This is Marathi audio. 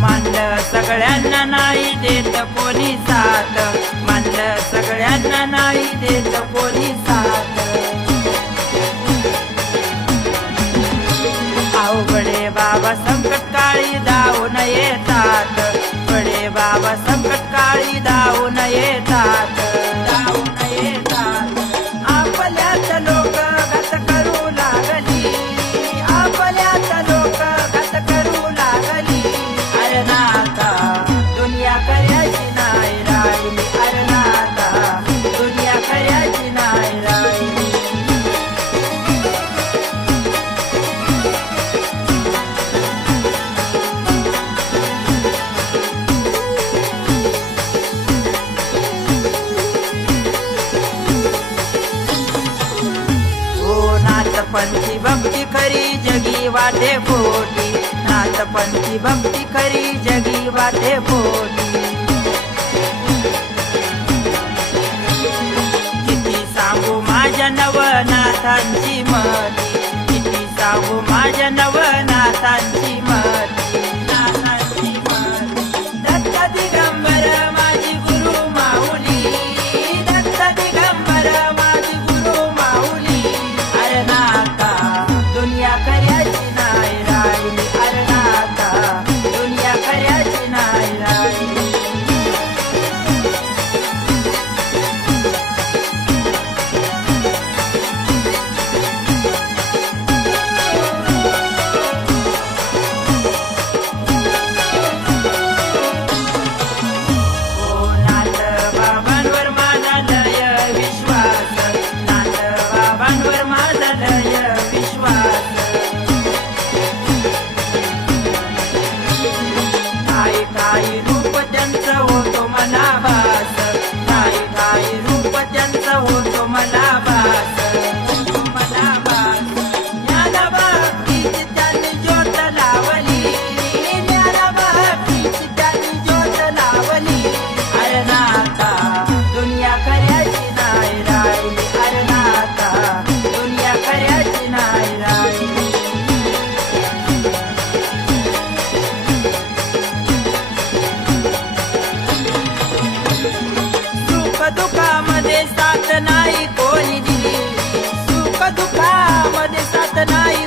मानलं सगळ्यांना नाही देत कोणी साथ, मानलं सगळ्यांना नाही देत कोणी साथ. आओ बडे बाबा संकट काळी धावून येतात, बडे बाबा संकट काळी धावून येतात, धावून येतात. आपल्याच लोक घात करू लागली, आपल्याच लोक घात करू लागली. अरे नाता दुनिया करायची नाही राहिली, अरे नाता दुनिया करायची नाही राहिली. नाथपंथी भक्ती खरी जगी वाटे पोटी, नाथपंथी भक्ती खरी जगी वाटे पोटी. किती सांगू माझ्या नवनाथांची मती, किती सांगू माझ्या नवनाथांची मती, नाथांची मती. दत्त दिगंबर माझी गुरु माऊली, दत्त दिगंबर माझी गुरु माऊली. अरे नाता दुनिया करायची नाही राहिली, अरे नाता दुनिया करायची नाही राहिली. ओ नाथ बाबांवर माझा लय विश्वास, नाथ बाबांवर माझा लय विश्वास. ठाई ठाई रूप त्यांचं होतो मला भास, ठाई ठाई रूप त्यांचं होतो मला भास, मला भास. ज्ञानभक्तीची त्यांनी ज्योत लावली, ज्ञानभक्तीची त्यांनी ज्योत लावली. अरे नाता दुनिया करायची नाही राहिली, अरे नाता दुनिया करायची नाही राहिली. सुख दुःखामध्ये साथ नाही कोणी दिली, सुख दुःखामध्ये साथ नाही